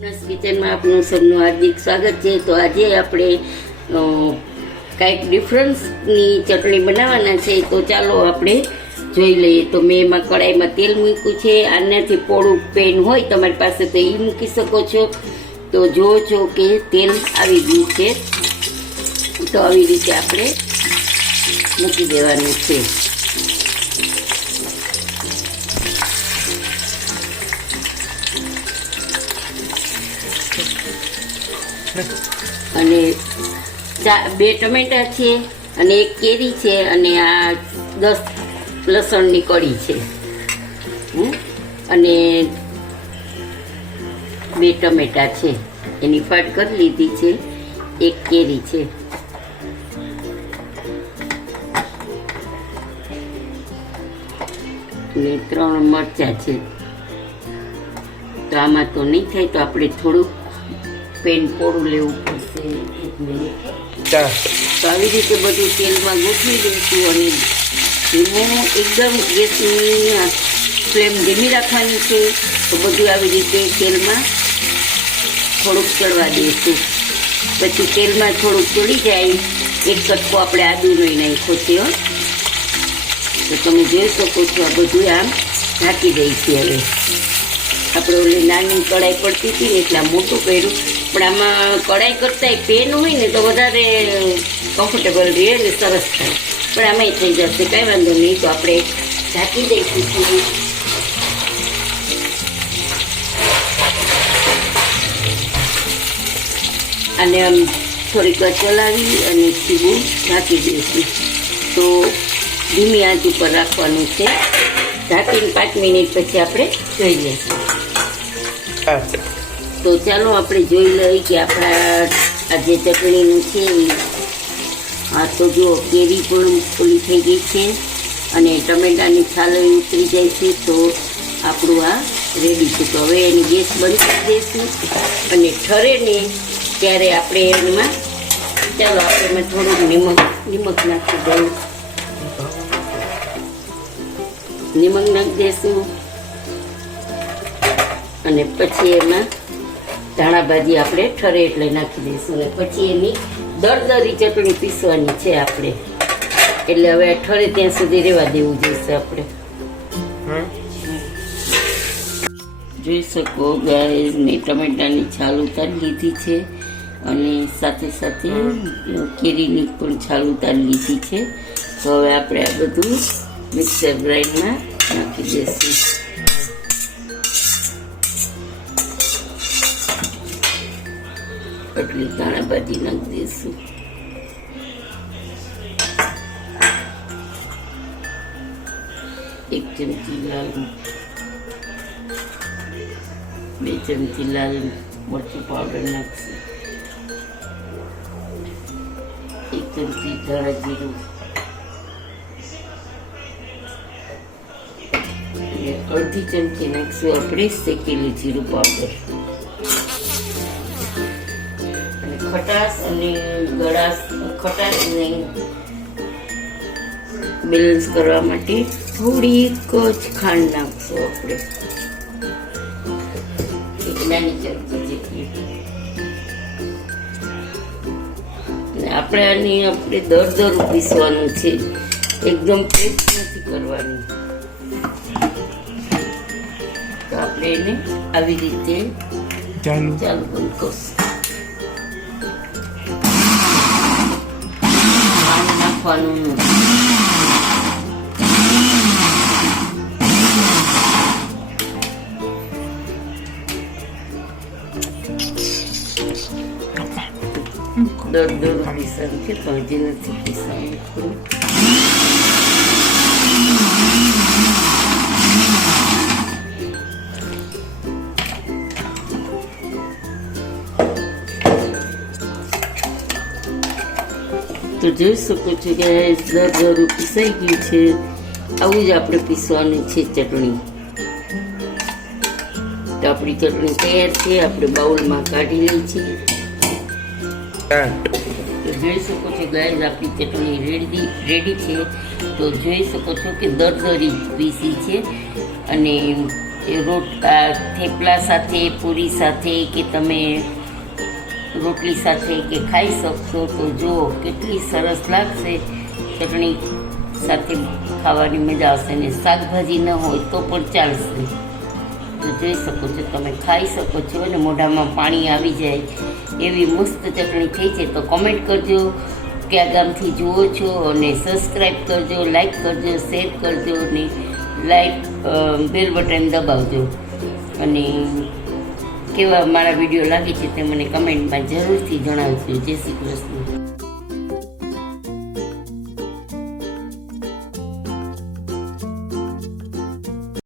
નસ કિચનમાં આપનું સૌનું હાર્દિક સ્વાગત છે. તો આજે આપણે કાંઈક ડિફરન્સની ચટણી બનાવવાના છે. તો ચાલો આપણે જોઈ લઈએ. તો મેં એમાં કડાઈમાં તેલ મૂક્યું છે. આનાથી પોળું પેન હોય તમારી પાસે તો એ મૂકી શકો છો. તો જુઓ છો કે તેલ આવી ગયું છે. તો આવી રીતે આપણે મૂકી દેવાનું છે. અને 2 ટમેટા છે અને 1 કેરી છે અને આ 10 લસણની કળી છે અને 2 ટમેટા છે એની ફાટ કરી લીધી છે. 1 કેરી છે અને 3 મરચાં છે. તો આમાં તો નહીં થાય તો આપણે થોડુંક પેન પોળું લેવું પડશે. 1 મિનિટ. તો આવી રીતે બધું તેલમાં ગોઠવી દઈશું અને એકદમ ગેસની ફ્લેમ ધીમી રાખવાની છે. તો બધું આવી રીતે તેલમાં થોડુંક ચડવા દઈશું. પછી તેલમાં થોડુંક ચડી જાય 1 કટકો આપણે આદુનો નાખ્યો છે. તો તમે જોઈ શકો છો આ બધું આમ ઢાંકી દઈશું. હવે આપણે ઓલી નાની કઢાઈ પડતી હતી ને એટલે મોટું કર્યું, પણ આમાં કઢાઈ કરતાં પેન હોય ને તો વધારે કમ્ફર્ટેબલ રહે ને સરસ થાય. પણ આમાંય થઈ જશે, કાંઈ વાંધો નહીં. તો આપણે ઢાંકી દઈશું. અને આમ થોડીક વાર ચલાવી અને સીબું ઢાંકી દઈશું. તો ધીમી આંચ ઉપર રાખવાનું છે. ઢાંકીને 5 મિનિટ પછી આપણે જોઈ લઈશું. તો ચાલો આપણે જોઈ લઈએ કે આપણા આ જે ચટણીનું છે આ તો જો કેરી પણ ઓલી થઈ ગઈ છે અને ટમેટાની છાલ ઉતરી જાય છે. તો આપણું આ રેડી છે. તો હવે એની ગેસ બંધ કરી દઈશું અને ઠરે ને ત્યારે આપણે એમાં ચાલો આપણે એમાં થોડુંક નિમક નાખી દઉં. નિમક નાખી દઈશું અને પછી એમાં ધાણા ભાજી આપણે ઠરે એટલે નાખી દઈશું. અને પછી એની દરદરી ચટણી પીસવાની છે આપણે. એટલે હવે ઠરે ત્યાં સુધી રહેવા દેવું જોઈશે આપણે. જોઈ શકો ગાઈસ ને ટમેટાની છાલ ઉતારી લીધી છે અને સાથે સાથે કેરીની પણ છાલ ઉતારી લીધી છે. તો હવે આપણે આ બધું મિક્સર ગ્રાઇન્ડમાં નાખી દઈશું. એટલી ધાણા ભાજી નાખી દઈશું. એક ચમચી લાલ, 2 ચમચી લાલ મરચું પાવડર નાખશું. 1 ચમચી ધાણા જીરું અને 1/2 ચમચી નાખશું આપણે શેકેલું જીરું પાવડર. ખટાશ અને ખટાશને બેલેન્સ કરવા માટે થોડીક જ ખાંડ નાખશું આપણે, 1 નાની ચમચી જેટલી. આપણે દરદરું પીસવાનું છે, એકદમ પેસ્ટ નથી કરવાની. તો આપણે એને આવી રીતે ચાલુ બંધ કરશું. નાખવાનું દરદરું પીસવાનું છે, પણ હજી નથી પીસવાનું. તો જોઈ શકો છો કે દરદરું પીસાઈ ગયું છે. આવું જ આપણે પીસવાનું છે ચટણી. તો આપણી ચટણી તૈયાર છે. આપણે બાઉલમાં કાઢી લઈ છીએ. તો જોઈ શકો છો ગાઈસ આપણી ચટણી રેડી છે. તો જોઈ શકો છો કે દરદરી પીસી છે અને થેપલા સાથે, પૂરી સાથે કે તમે રોટલી સાથે કે ખાઈ શકશો. તો જુઓ કેટલી સરસ લાગશે. ચટણી સાથે ખાવાની મજા આવશે. ને શાકભાજી ન હોય તો પણ ચાલશે. તો જોઈ શકો છો, તમે ખાઈ શકો છો અને મોઢામાં પાણી આવી જાય એવી મસ્ત ચટણી થઈ છે. તો કોમેન્ટ કરજો કયા ગામથી જુઓ છો, અને સબસ્ક્રાઈબ કરજો, લાઈક કરજો, શેર કરજો, અને બેલ બટન દબાવજો. અને કેવા મારા વિડીયો લાગે છે તે મને કમેન્ટમાં જરૂરથી જણાવજો. જય શ્રી કૃષ્ણ.